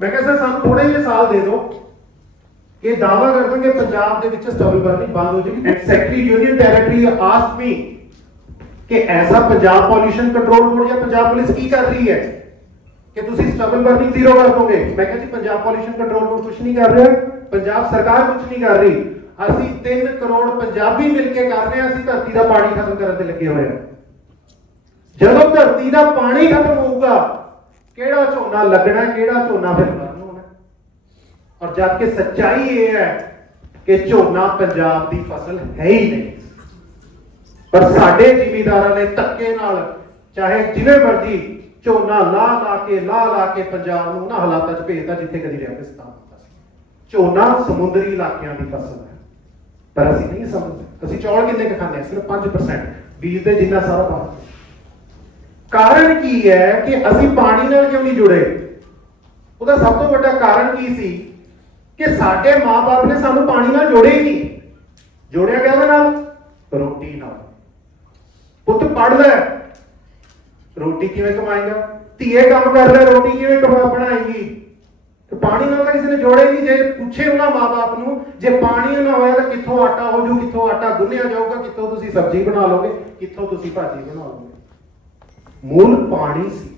ਮੈਂ ਕਿਹਾ, ਸਰ, ਸਾਨੂੰ ਥੋੜੇ ਜਿਹੇ ਸਾਲ ਦੇ ਦਿਓ। ਇਹ ਦਾਵਾ ਕਰ ਦਾਂਗੇ ਪੰਜਾਬ ਦੇ ਵਿੱਚ ਸਟਬਲ ਬਰਨਿੰਗ ਬੰਦ ਹੋ ਜਾਏਗੀ। And secretary union territory ask me ਕਿ ਐਸਾ ਪੰਜਾਬ ਪੋਲੂਸ਼ਨ ਕੰਟਰੋਲ ਬੋਰਡ ਜਾਂ ਪੰਜਾਬ ਪੁਲਿਸ ਕੀ ਕਰ ਰਹੀ ਹੈ? ਕਿ ਤੁਸੀਂ ਸਟਬਲ ਬਰਨਿੰਗ ਜ਼ੀਰੋ ਕਰ ਦੋਗੇ ਮੈਂ ਕਿਹਾ, ਜੀ, ਪੰਜਾਬ ਪੋਲੂਸ਼ਨ ਕੰਟਰੋਲ ਬੋਰਡ ਕੁਝ ਨਹੀਂ ਕਰ ਰਿਹਾ। ਪੰਜਾਬ ਸਰਕਾਰ ਕੁਝ ਨਹੀਂ ਕਰ ਰਹੀ। ਅਸੀਂ 3 ਕਰੋੜ ਪੰਜਾਬੀ ਮਿਲ ਕੇ ਕਰ ਰਹੇ ਹਾਂ। ਅਸੀਂ ਧਰਤੀ ਦਾ ਪਾਣੀ ਖਤਮ ਕਰਨ ਤੇ ਲੱਗੇ ਹੋਏ ਹਾਂ। ਜਦੋਂ ਧਰਤੀ ਦਾ ਪਾਣੀ ਖਤਮ ਹੋਊਗਾ ਕਿਹੜਾ ਝੋਨਾ ਲੱਗਣਾ, ਕਿਹੜਾ ਝੋਨਾ ਫਿਰ ਮਰਨ ਹੋਣਾ? ਔਰ ਜਦ ਕਿ ਸੱਚਾਈ ਇਹ ਹੈ ਕਿ ਝੋਨਾ ਪੰਜਾਬ ਦੀ ਫਸਲ ਹੈ ਹੀ ਨਹੀਂ। ਪਰ ਸਾਡੇ ਜ਼ਿਮੀਦਾਰਾਂ ਨੇ ਧੱਕੇ ਨਾਲ, ਚਾਹੇ ਜਿਵੇਂ ਮਰਜ਼ੀ ਝੋਨਾ ਲਾ ਲਾ ਕੇ, ਲਾ ਲਾ ਕੇ ਪੰਜਾਬ ਨੂੰ ਉਹਨਾਂ ਹਾਲਾਤਾਂ 'ਚ ਭੇਜਤਾ ਜਿੱਥੇ ਕਦੀ ਰੇਗਿਸਤਾਨ ਹੁੰਦਾ ਸੀ। ਝੋਨਾ ਸਮੁੰਦਰੀ ਇਲਾਕਿਆਂ ਦੀ ਫਸਲ ਹੈ। ਪਰ ਅਸੀਂ ਨਹੀਂ ਸਮਝਦੇ। ਅਸੀਂ ਚੌਲ ਕਿੰਨੇ ਕੁ ਖਾਂਦੇ ਹਾਂ? ਸਿਰਫ 5% ਬੀਜ ਦੇ ਜਿੰਨਾ ਸਾਰਾ ਬਾਹਰ ਕਾਰਨ ਕੀ ਹੈ ਕਿ ਅਸੀਂ ਪਾਣੀ ਨਾਲ ਕਿਉਂ ਨਹੀਂ ਜੁੜੇ? ਉਹਦਾ ਸਭ ਤੋਂ ਵੱਡਾ ਕਾਰਨ ਕੀ ਸੀ? ਕਿ ਸਾਡੇ ਮਾਪੇ ਨੇ ਸਾਨੂੰ ਪਾਣੀ ਨਾਲ ਜੋੜਿਆ ਹੀ ਨਹੀਂ। ਜੋੜਿਆ ਗਿਆ ਉਹਦੇ ਨਾਲ? ਰੋਟੀ ਨਾਲ। ਪੁੱਤ ਪੜਦਾ ਰੋਟੀ ਕਿਵੇਂ ਕਮਾਏਗਾ? ਧੀਏ ਕੰਮ ਕਰਦਾ ਰੋਟੀ ਕਿਵੇਂ ਕਮਾ ਬਣਾਏਗੀ? ਤੇ ਪਾਣੀ ਨਾਲ ਤਾਂ ਕਿਸੇ ਨੇ ਜੋੜਿਆ ਨਹੀਂ। ਜੇ ਪੁੱਛੇ ਉਹਨਾਂ ਮਾਪੇ ਨੂੰ, ਜੇ ਪਾਣੀ ਨਾ ਹੋਇਆ ਤਾਂ ਕਿੱਥੋਂ ਆਟਾ ਹੋ ਜੂ, ਕਿੱਥੋਂ ਆਟਾ ਗੁੰਨਿਆ ਜਾਊਗਾ, ਕਿੱਥੋਂ ਤੁਸੀਂ ਸਬਜ਼ੀ ਬਣਾ ਲਓਗੇ, ਕਿੱਥੋਂ ਤੁਸੀਂ ਭਾਜੀ ਬਣਾ ਲਓਗੇ? ਮੂਲ ਪਾਣੀ ਸੀ।